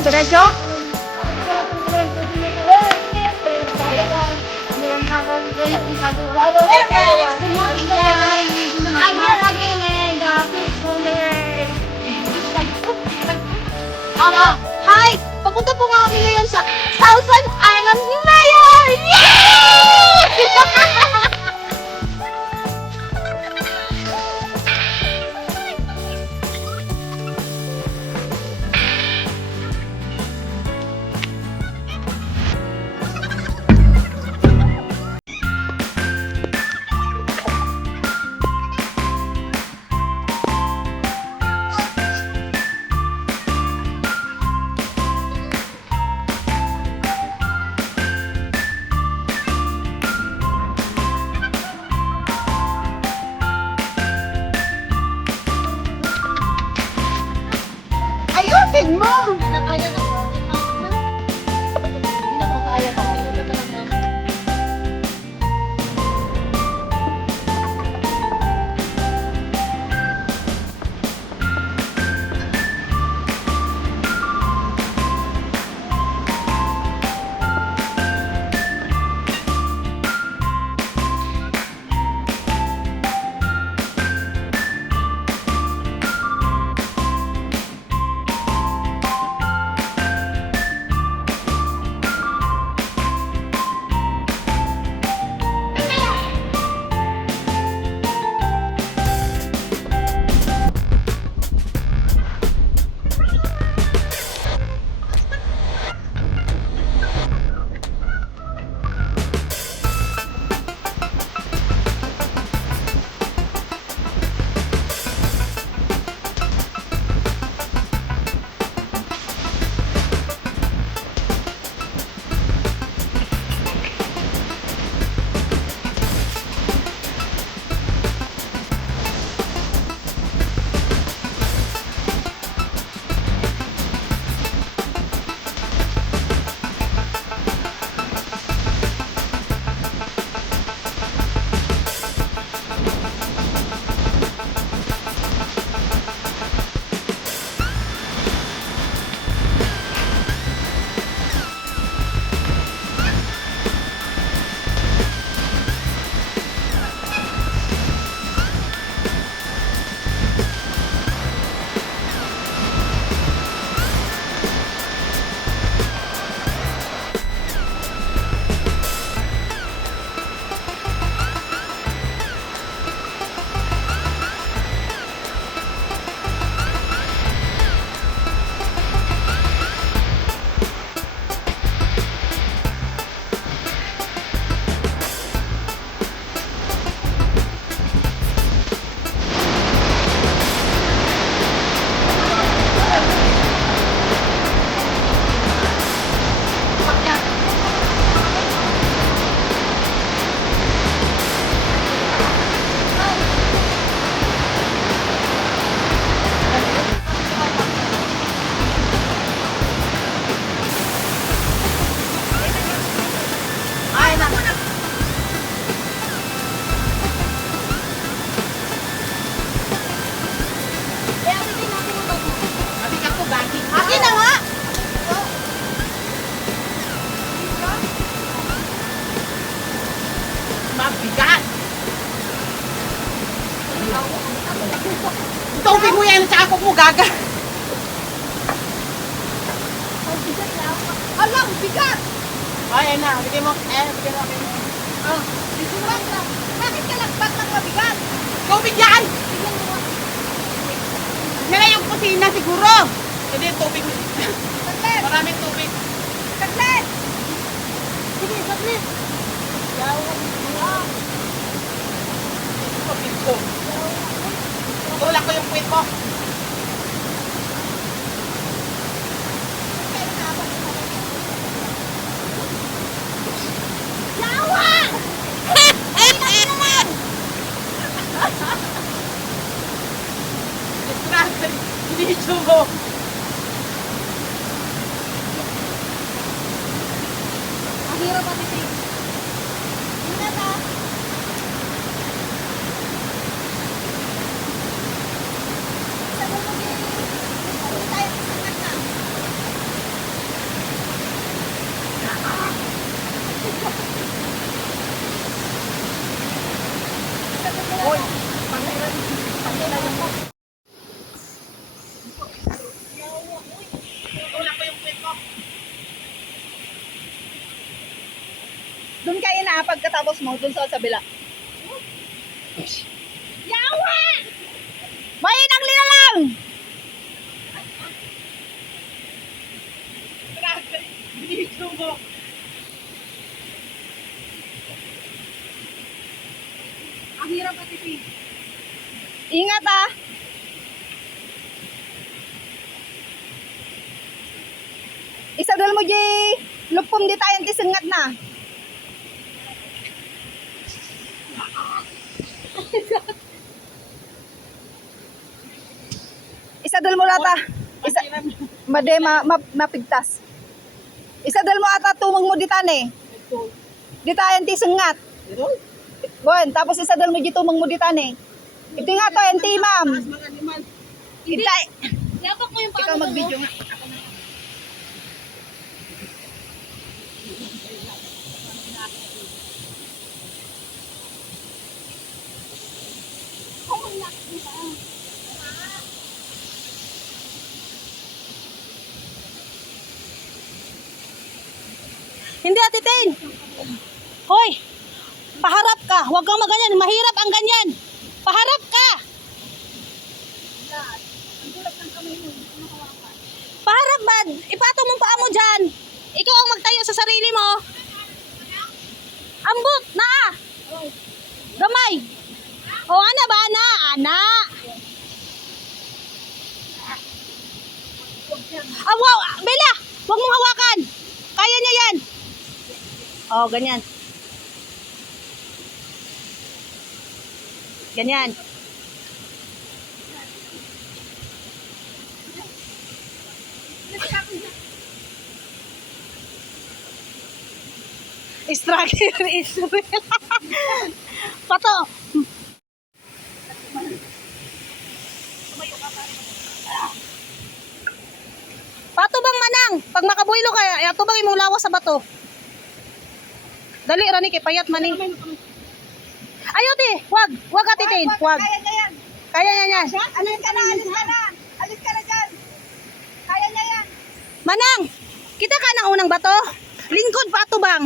diretso. Hi! Papunta po nga kami ngayon sa Thousand Islands Mayor! Yay! Ayusin mo! Hindi na kaya na. Hindi na ko kaya pa. Akin na nga! Mabigat! Tubig mo yan, tsaka mo gaga. Alam, bigat! Ay, ayun na. Bigyan mo. Bigyan mo. Oh, bisurat lang. Bakit ka lagpat ng mabigat? Tubig yan! Tingnan mo. Nila yung kusina siguro. Hindi, tubig. Saglit! Maraming tubig. Saglit! Sige, saglit! Tubig ko. Tulak ko yung puwit mo. Yawa! Video mo. Ang hirap pati sa'yo. Ingat ha! Hoy, pangilan mo. Tutulak ko yung puwit mo. Doon kayo na pagkatapos mo, doon sa kabila. Yawa! Mahinang lang! Grabe. Binigyo mo. Ang hirap at ipin. Ingat ah! Isa dal mo di lupom di tayong tisengat na. Isa dal mo lata. Isa made mapigtas. Isa dal mo ata tumong mo ditane. Di tayong tisengat. Bon, tapos isa dal mo di tumong mo ditane. Ito nga to, enti ma'am. Mga animal. Itay. Yapak mo yung Ikaw mag-video nga. Hindi, Ate Tin. Hoy, paharap ka. Huwag kang maganyan. Mahirap ang ganyan. Paharap ka. Paharap ba? Ipatong mong paa mo dyan. Ikaw ang magtayo sa sarili mo. Ambot na. Gamay. O, ana ba? Ana. Ana. Ah, wow. Bella, huwag mong hawakan. Kaya niya yan. Oh, ganyan. Ganyan. Struggle Israel. Pato. Pato bang manang? Pag makabuylo ka, ato bang imong lawas sa bato? Dali rani kay payat maning. Ayaw ti, wag atitin, wag. Kaya niya yan. Kaya niya yan. Alis ka na, alis ka na. Alis ka na dyan. Kaya niya yan. Manang, kita ka ng unang bato? Lingkod ba ato bang?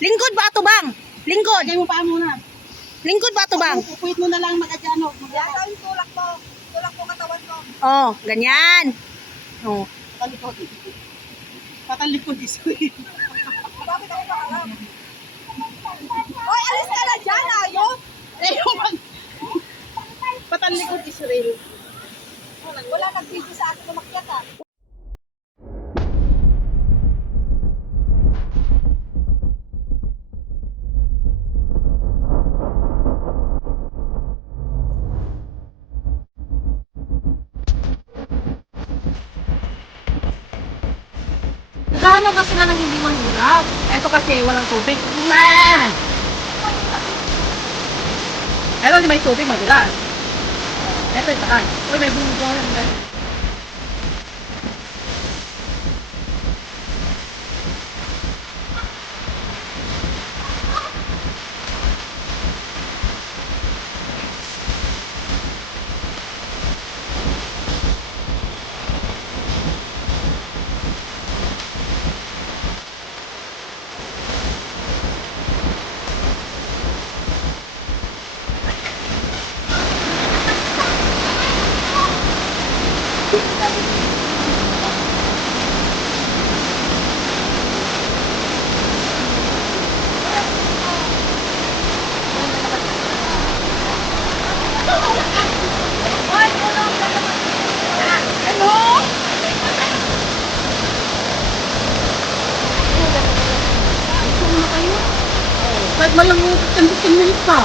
Lingkod ba ato bang? Lingkod. Lagay mo pa muna. Lingkod ba ato bang? Pupuit mo na lang mag-adyano. Yata yung tulak mo. Tulak mo katawan mo. Oh, ganyan. Oh. Patalikod. Patalikod Israel. Bakit ako paharap? Hoy, alis ka na dyan, ayo. Patalikod Israel. Wala nag-video sa atin umakyat ah. Naghahanap kasi na ng hindi mahirap. Eto kasi walang tubig. Man! Eto may tubig, madulas. Eto yung taas. Uy, may bumubong lang. Kahit malamot, 10 minutes pa.